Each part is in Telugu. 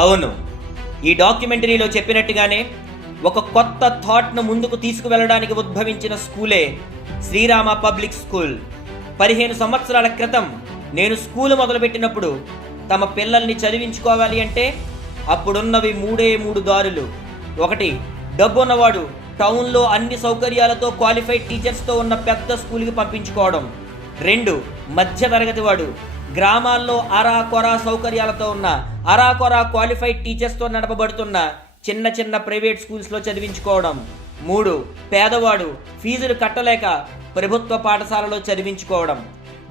అవును, ఈ డాక్యుమెంటరీలో చెప్పినట్టుగానే ఒక కొత్త థాట్ను ముందుకు తీసుకువెళ్ళడానికి ఉద్భవించిన స్కూలే శ్రీరామ పబ్లిక్ స్కూల్. 15 సంవత్సరాల క్రితం నేను స్కూల్ మొదలుపెట్టినప్పుడు తమ పిల్లల్ని చదివించుకోవాలి అంటే అప్పుడున్నవి 3 దారులు. ఒకటి, డబ్బు ఉన్నవాడు టౌన్లో అన్ని సౌకర్యాలతో క్వాలిఫైడ్ టీచర్స్తో ఉన్న పెద్ద స్కూల్కి పంపించుకోవడం. 2, మధ్యతరగతి వాడు గ్రామాల్లో అరాకొరా సౌకర్యాలతో ఉన్న అరాకొరా క్వాలిఫైడ్ టీచర్స్తో నడపబడుతున్న చిన్న ప్రైవేట్ స్కూల్స్లో చదివించుకోవడం. 3, పేదవాడు ఫీజులు కట్టలేక ప్రభుత్వ పాఠశాలలో చదివించుకోవడం.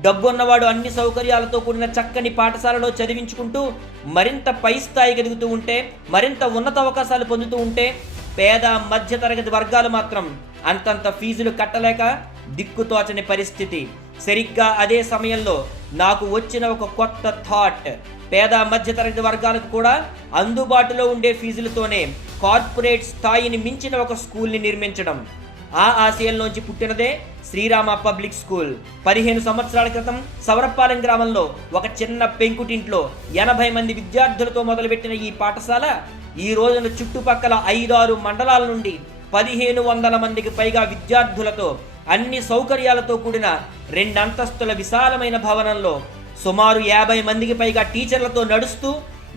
డబ్బున్నవాడు అన్ని సౌకర్యాలతో కూడిన చక్కని పాఠశాలలో చదివించుకుంటూ మరింత పై స్థాయికి ఎదుగుతూ ఉంటే, మరింత ఉన్నత అవకాశాలు పొందుతూ ఉంటే, పేద మధ్యతరగతి వర్గాలు మాత్రం అంతంత ఫీజులు కట్టలేక దిక్కుతోచని పరిస్థితి. సరిగ్గా అదే సమయంలో నాకు వచ్చిన ఒక కొత్త థాట్, పేద మధ్యతరగతి వర్గాలకు కూడా అందుబాటులో ఉండే ఫీజులతోనే కార్పొరేట్ స్థాయిని మించిన ఒక స్కూల్ని నిర్మించడం. ఆ ఆశయంలోంచి పుట్టినదే శ్రీరామ పబ్లిక్ స్కూల్. 15 సంవత్సరాల క్రితం సవరపాలెం గ్రామంలో ఒక చిన్న పెంకుటింట్లో 80 మంది విద్యార్థులతో మొదలుపెట్టిన ఈ పాఠశాల ఈ రోజున చుట్టుపక్కల 5-6 మండలాల నుండి 1500 మందికి పైగా విద్యార్థులతో అన్ని సౌకర్యాలతో కూడిన 2 అంతస్తుల విశాలమైన భవనంలో సుమారు 50 మందికి పైగా టీచర్లతో నడుస్తూ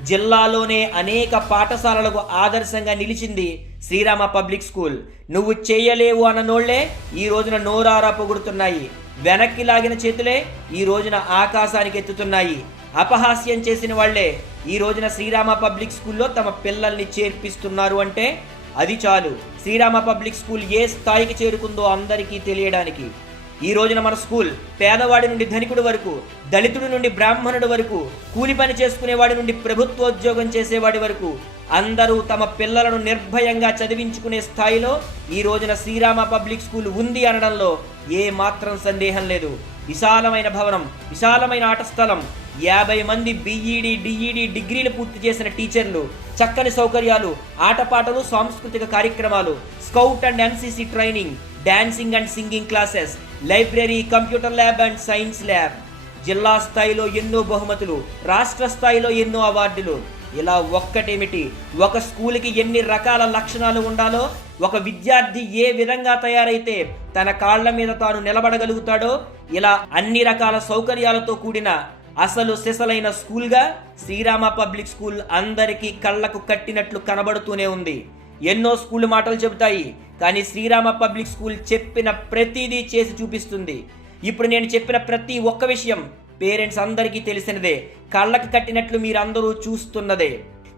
జిల్లాలోనే అనేక పాఠశాలలకు ఆదర్శంగా నిలిచింది శ్రీరామ పబ్లిక్ స్కూల్. నువ్వు చేయలేవు అన్ననోళ్లే ఈ రోజున నోరారా పొగుడుతున్నాయి. వెనక్కి లాగిన చేతులే ఈ రోజున ఆకాశానికి ఎత్తుతున్నాయి. అపహాస్యం చేసిన వాళ్లే ఈ రోజున శ్రీరామ పబ్లిక్ స్కూల్లో తమ పిల్లల్ని చేర్పిస్తున్నారు అంటే అది చాలు శ్రీరామ పబ్లిక్ స్కూల్ ఏ స్థాయికి చేరుకుందో అందరికీ తెలియడానికి. ఈ రోజున మన స్కూల్ పేదవాడి నుండి ధనికుడి వరకు, దళితుడి నుండి బ్రాహ్మణుడి వరకు, కూలి పని చేసుకునేవాడి నుండి ప్రభుత్వోద్యోగం చేసేవాడి వరకు అందరూ తమ పిల్లలను నిర్భయంగా చదివించుకునే స్థాయిలో ఈ రోజున శ్రీరామ పబ్లిక్ స్కూల్ ఉంది అనడంలో ఏ మాత్రం సందేహం లేదు. విశాలమైన భవనం, విశాలమైన ఆట స్థలం, 50 మంది BEd, DEd డిగ్రీలు పూర్తి చేసిన టీచర్లు, చక్కని సౌకర్యాలు, ఆటపాటలు, సాంస్కృతిక కార్యక్రమాలు, scout and NCC training, dancing and singing classes, library, computer lab and science lab, జిల్లా స్థాయిలో ఎన్నో బహుమతులు, రాష్ట్ర స్థాయిలో ఎన్నో అవార్డులు. ఇలా ఒక్కటేమిటి, ఒక స్కూల్కి ఎన్ని రకాల లక్షణాలు ఉండాలో, ఒక విద్యార్థి ఏ విధంగా తయారైతే తన కాళ్ల మీద తాను నిలబడగలుగుతాడో, ఇలా అన్ని రకాల సౌకర్యాలతో కూడిన అసలు సిసలైన స్కూల్గా శ్రీరామ పబ్లిక్ స్కూల్ అందరికీ కళ్ళకు కట్టినట్లు కనబడుతూనే ఉంది. ఎన్నో స్కూల్ మాటలు చెబుతాయి, కానీ శ్రీరామ పబ్లిక్ స్కూల్ చెప్పిన ప్రతిదీ చేసి చూపిస్తుంది. ఇప్పుడు నేను చెప్పిన ప్రతి ఒక్క విషయం పేరెంట్స్ అందరికీ తెలిసినదే, కళ్ళకు కట్టినట్లు మీరందరూ చూస్తున్నదే.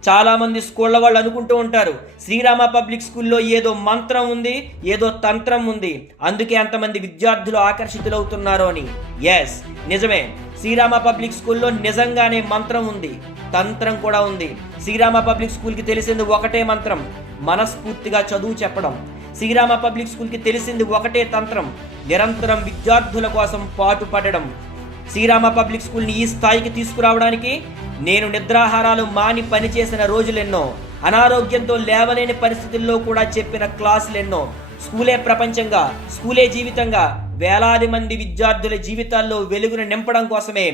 చాలా మంది స్కూళ్ళ వాళ్ళు అనుకుంటూ ఉంటారు, శ్రీరామ పబ్లిక్ స్కూల్లో ఏదో మంత్రం ఉంది, ఏదో తంత్రం ఉంది, అందుకే అంతమంది విద్యార్థులు ఆకర్షితులవుతున్నారు అని. ఎస్, నిజమే, శ్రీరామ పబ్లిక్ స్కూల్లో నిజంగానే మంత్రం ఉంది, తంత్రం కూడా ఉంది. శ్రీరామ పబ్లిక్ స్కూల్కి తెలిసింది ఒకటే మంత్రం, మనస్ఫూర్తిగా చదువు చెప్పడం. శ్రీరామ పబ్లిక్ స్కూల్కి తెలిసింది ఒకటే తంత్రం, నిరంతరం విద్యార్థుల కోసం పాటుపడడం. శ్రీరామ పబ్లిక్ స్కూల్ని ఈ స్థాయికి తీసుకురావడానికి నేను నిద్రాహారాలు మాని పనిచేసిన రోజులెన్నో, అనారోగ్యంతో లేవలేని పరిస్థితుల్లో కూడా చెప్పిన క్లాసులెన్నో. స్కూలే ప్రపంచంగా, స్కూలే జీవితంగా వేలాది మంది విద్యార్థుల జీవితాల్లో వెలుగును నింపడం కోసమే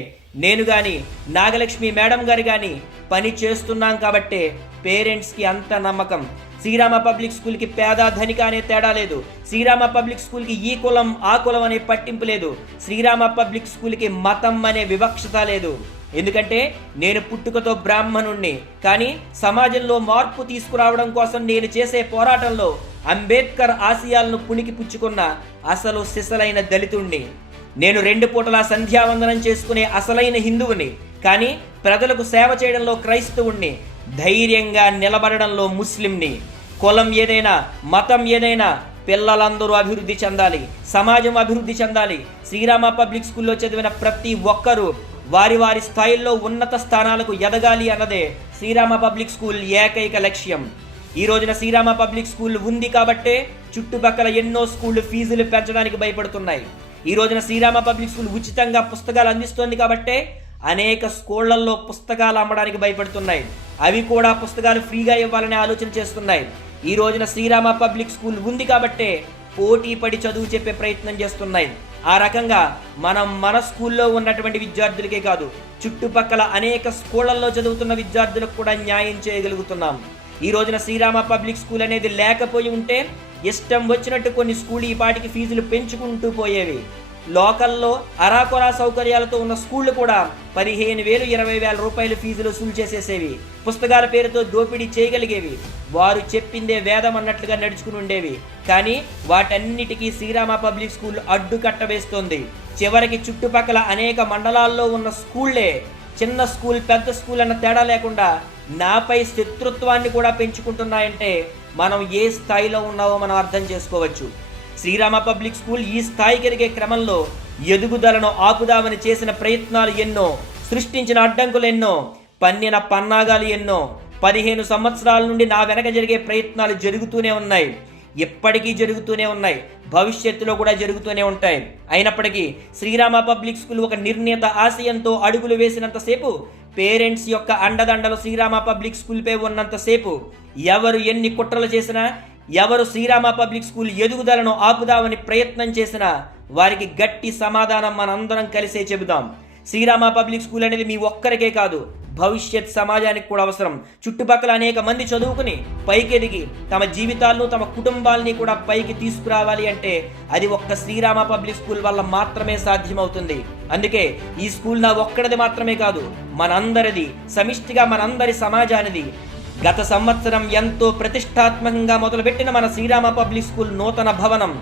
నేను కానీ, నాగలక్ష్మి మేడం గారు కానీ పని చేస్తున్నాం. కాబట్టే పేరెంట్స్కి అంత నమ్మకం. శ్రీరామ పబ్లిక్ స్కూల్కి పేద ధనిక అనే తేడా లేదు. శ్రీరామ పబ్లిక్ స్కూల్కి ఈ కులం ఆ కులం అనే పట్టింపు లేదు. శ్రీరామ పబ్లిక్ స్కూల్కి మతం అనే వివక్షత లేదు. ఎందుకంటే నేను పుట్టుకతో బ్రాహ్మణుణ్ణి, కానీ సమాజంలో మార్పు తీసుకురావడం కోసం నేను చేసే పోరాటంలో అంబేద్కర్ ఆశయాలను పుణికి పుచ్చుకున్న అసలు సిసలైన దళితుణ్ణి. నేను 2 పూటలా సంధ్యావందనం చేసుకునే అసలైన హిందువుని, కానీ ప్రజలకు సేవ చేయడంలో క్రైస్తవుణ్ణి, ధైర్యంగా నిలబడడంలో ముస్లింని. కులం ఏదైనా, మతం ఏదైనా, పిల్లలందరూ అభివృద్ధి చెందాలి, సమాజం అభివృద్ధి చెందాలి. శ్రీరామ పబ్లిక్ స్కూల్లో చదివిన ప్రతి ఒక్కరూ వారి వారి స్థాయిల్లో ఉన్నత స్థానాలకు ఎదగాలి అన్నదే శ్రీరామ పబ్లిక్ స్కూల్ ఏకైక లక్ష్యం. ఈ రోజున శ్రీరామ పబ్లిక్ స్కూల్ ఉంది కాబట్టే చుట్టుపక్కల ఎన్నో స్కూళ్లు ఫీజులు పెంచడానికి భయపడుతున్నాయి. ఈ రోజున శ్రీరామ పబ్లిక్ స్కూల్ ఉచితంగా పుస్తకాలు అందిస్తోంది కాబట్టే అనేక స్కూళ్లలో పుస్తకాలు అమ్మడానికి భయపడుతున్నాయి. అవి కూడా పుస్తకాలు ఫ్రీగా ఇవ్వాలనే ఆలోచన చేస్తున్నాయి. ఈ రోజున శ్రీరామ పబ్లిక్ స్కూల్ ఉంది కాబట్టే పోటీ పడి చదువు చెప్పే ప్రయత్నం చేస్తున్నాయి. ఆ రకంగా మనం మన స్కూల్లో ఉన్నటువంటి విద్యార్థులకే కాదు, చుట్టుపక్కల అనేక స్కూళ్లలో చదువుతున్న విద్యార్థులకు కూడా న్యాయం చేయగలుగుతున్నాం. ఈ రోజున శ్రీరామ పబ్లిక్ స్కూల్ అనేది లేకపోయి ఉంటే ఇష్టం వచ్చినట్టు కొన్ని స్కూల్ ఈ పాటికి ఫీజులు పెంచుకుంటూ పోయేవి. లోకల్లో అరాకొరా సౌకర్యాలతో ఉన్న స్కూళ్లు కూడా 15,000, 20,000 రూపాయలు ఫీజులు వసూలు చేసేసేవి. పుస్తకాల పేరుతో దోపిడీ చేయగలిగేవి. వారు చెప్పిందే వేదం అన్నట్లుగా నడుచుకుని ఉండేవి. కానీ వాటన్నిటికీ శ్రీరామ పబ్లిక్ స్కూల్ అడ్డుకట్ట వేస్తోంది. చివరికి చుట్టుపక్కల అనేక మండలాల్లో ఉన్న స్కూళ్లే చిన్న స్కూల్ పెద్ద స్కూల్ అన్న తేడా లేకుండా నాపై శత్రుత్వాన్ని కూడా పెంచుకుంటున్నాయంటే మనం ఏ స్థాయిలో ఉన్నావో మనం అర్థం చేసుకోవచ్చు. శ్రీరామ పబ్లిక్ స్కూల్ ఈ స్థాయికి ఎదిగే క్రమంలో ఎదుగుదలను ఆపుదామని చేసిన ప్రయత్నాలు ఎన్నో, సృష్టించిన అడ్డంకులు ఎన్నో, పన్నిన పన్నాగాలు ఎన్నో. 15 సంవత్సరాల నుండి నా వెనక జరిగే ప్రయత్నాలు జరుగుతూనే ఉన్నాయి, ఎప్పటికీ జరుగుతూనే ఉన్నాయి, భవిష్యత్తులో కూడా జరుగుతూనే ఉంటాయి. అయినప్పటికీ శ్రీరామ పబ్లిక్ స్కూల్ ఒక నిర్ణీత ఆశయంతో అడుగులు వేసినంతసేపు, పేరెంట్స్ యొక్క అండదండలు శ్రీరామ పబ్లిక్ స్కూల్పై ఉన్నంతసేపు, ఎవరు ఎన్ని కుట్రలు చేసినా, ఎవరు శ్రీరామ పబ్లిక్ స్కూల్ ఎదుగుదలను ఆపుదామని ప్రయత్నం చేసినా వారికి గట్టి సమాధానం మనందరం కలిసే చెబుదాం. శ్రీరామ పబ్లిక్ స్కూల్ అనేది మీ ఒక్కరికే కాదు, భవిష్యత్ సమాజానికి కూడా అవసరం. చుట్టుపక్కల అనేక మంది చదువుకుని పైకెదిగి తమ జీవితాలను, తమ కుటుంబాలని కూడా పైకి తీసుకురావాలి అంటే అది ఒక్క శ్రీరామ పబ్లిక్ స్కూల్ వల్ల మాత్రమే సాధ్యమవుతుంది. అందుకే ఈ స్కూల్ నా ఒక్కడిది మాత్రమే కాదు, మనందరిది, సమిష్టిగా మనందరి సమాజానిది. గత సంవత్సరం ఎంతో ప్రతిష్టాత్మకంగా మొదలుపెట్టిన మన శ్రీరామ పబ్లిక్ స్కూల్ నూతన భవనం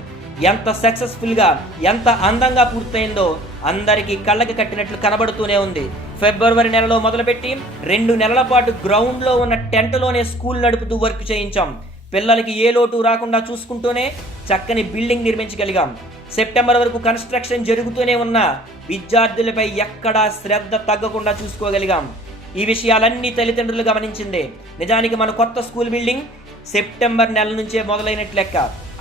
ఎంత సక్సెస్ఫుల్గా, ఎంత అందంగా పూర్తయిందో అందరికీ కళ్ళకి కట్టినట్లు కనబడుతూనే ఉంది. ఫిబ్రవరి నెలలో మొదలుపెట్టి 2 నెలల పాటు గ్రౌండ్లో ఉన్న టెంట్లోనే స్కూల్ నడుపుతూ వర్క్ చేయించాం. పిల్లలకి ఏ లోటు రాకుండా చూసుకుంటూనే చక్కని బిల్డింగ్ నిర్మించగలిగాం. సెప్టెంబర్ వరకు కన్స్ట్రక్షన్ జరుగుతూనే ఉన్న విద్యార్థులపై ఎక్కడా శ్రద్ధ తగ్గకుండా చూసుకోగలిగాం. ఈ విషయాలన్నీ తల్లిదండ్రులు గమనించిందే. నిజానికి మన కొత్త స్కూల్ బిల్డింగ్ సెప్టెంబర్ నెల నుంచే మొదలైనట్లు లెక్క.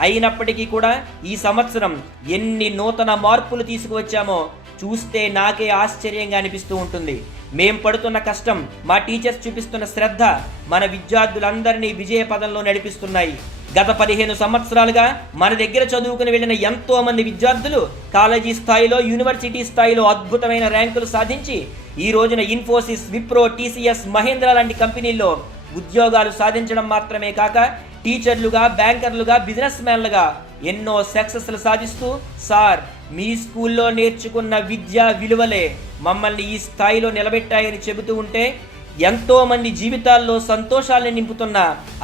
అయినప్పటికీ కూడా ఈ సంవత్సరం ఎన్ని నూతన మార్పులు తీసుకువచ్చామో చూస్తే నాకే ఆశ్చర్యంగా అనిపిస్తూ ఉంటుంది. మేం పడుతున్న కష్టం, మా టీచర్స్ చూపిస్తున్న శ్రద్ధ మన విద్యార్థులందరినీ విజయ పదంలో నడిపిస్తున్నాయి. గత 15 సంవత్సరాలుగా మన దగ్గర చదువుకుని వెళ్ళిన ఎంతో మంది విద్యార్థులు కాలేజీ స్థాయిలో, యూనివర్సిటీ స్థాయిలో అద్భుతమైన ర్యాంకులు సాధించి ఈ రోజున ఇన్ఫోసిస్, విప్రో, టీసీఎస్, మహేంద్ర లాంటి కంపెనీల్లో ఉద్యోగాలు సాధించడం మాత్రమే కాక టీచర్లుగా, బ్యాంకర్లుగా, బిజినెస్ మ్యాన్లుగా ఎన్నో సక్సెస్లు సాధిస్తూ, సార్ మీ స్కూల్లో నేర్చుకున్న విద్యా విలువలే మమ్మల్ని ఈ స్థాయిలో నిలబెట్టాయని చెబుతూ ఉంటే ఎంతో మంది జీవితాల్లో సంతోషాలను నింపుతున్న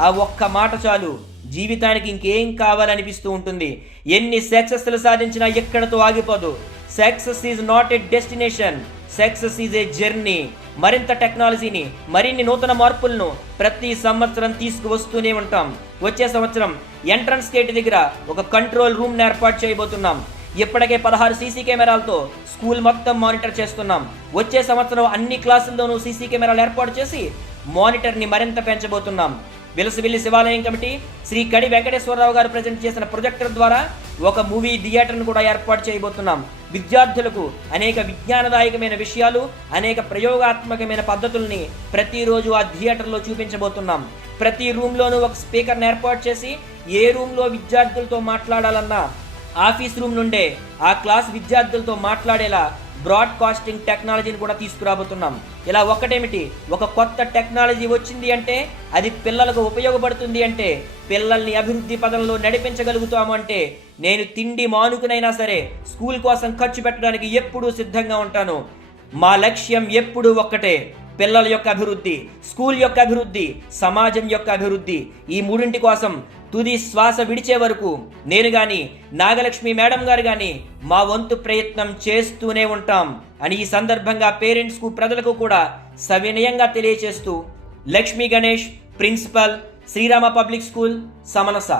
ఆ ఒక్క మాట చాలు, జీవితానికి ఇంకేం కావాలనిపిస్తూ ఉంటుంది. ఎన్ని సక్సెస్లు సాధించినా ఎక్కడతో ఆగిపోదు. Success is not a destination, success is a journey. మరింత టెక్నాలజీని, మరిన్ని నూతన మార్పులను ప్రతి సంవత్సరం తీసుకువస్తూనే ఉంటాం. వచ్చే సంవత్సరం ఎంట్రన్స్ గేట్ దగ్గర ఒక కంట్రోల్ రూమ్ ఏర్పాటు చేయబోతున్నాం. ఇప్పటికే 16 సీసీ కెమెరాలతో స్కూల్ మొత్తం మానిటర్ చేస్తున్నాం. వచ్చే సంవత్సరం అన్ని క్లాసుల్లోనూ సీసీ కెమెరాలు ఏర్పాటు చేసి మానిటర్ని మరింత పెంచబోతున్నాం. విలసివిల్లి శివాలయం కమిటీ శ్రీ కడి వెంకటేశ్వరరావు గారు ప్రజెంట్ చేసిన ప్రొజెక్టర్ ద్వారా ఒక మూవీ థియేటర్ను కూడా ఏర్పాటు చేయబోతున్నాం. విద్యార్థులకు అనేక విజ్ఞానదాయకమైన విషయాలు, అనేక ప్రయోగాత్మకమైన పద్ధతుల్ని ప్రతిరోజు ఆ థియేటర్లో చూపించబోతున్నాం. ప్రతి రూమ్లోనూ ఒక స్పీకర్ని ఏర్పాటు చేసి ఏ రూమ్లో విద్యార్థులతో మాట్లాడాలన్నా ఆఫీస్ రూమ్ నుండే ఆ క్లాస్ విద్యార్థులతో మాట్లాడేలా బ్రాడ్కాస్టింగ్ టెక్నాలజీని కూడా తీసుకురాబోతున్నాం. ఇలా ఒక్కటేమిటి, ఒక కొత్త టెక్నాలజీ వచ్చింది అంటే, అది పిల్లలకు ఉపయోగపడుతుంది అంటే, పిల్లల్ని అభివృద్ధి పదంలో నడిపించగలుగుతాము అంటే, నేను తిండి మానుకునైనా సరే స్కూల్ కోసం ఖర్చు పెట్టడానికి ఎప్పుడూ సిద్ధంగా ఉంటాను. మా లక్ష్యం ఎప్పుడూ ఒక్కటే, పిల్లల యొక్క అభివృద్ధి, స్కూల్ యొక్క అభివృద్ధి, సమాజం యొక్క అభివృద్ధి. ఈ మూడింటి కోసం తుది శ్వాస విడిచే వరకు నేను కానీ, నాగలక్ష్మి మేడం గారు కానీ మా వంతు ప్రయత్నం చేస్తూనే ఉంటాం అని ఈ సందర్భంగా పేరెంట్స్కు, ప్రజలకు కూడా సవినయంగా తెలియచేస్తూ, Lakshmi Ganesh, principal, Srirama public school, సమనస.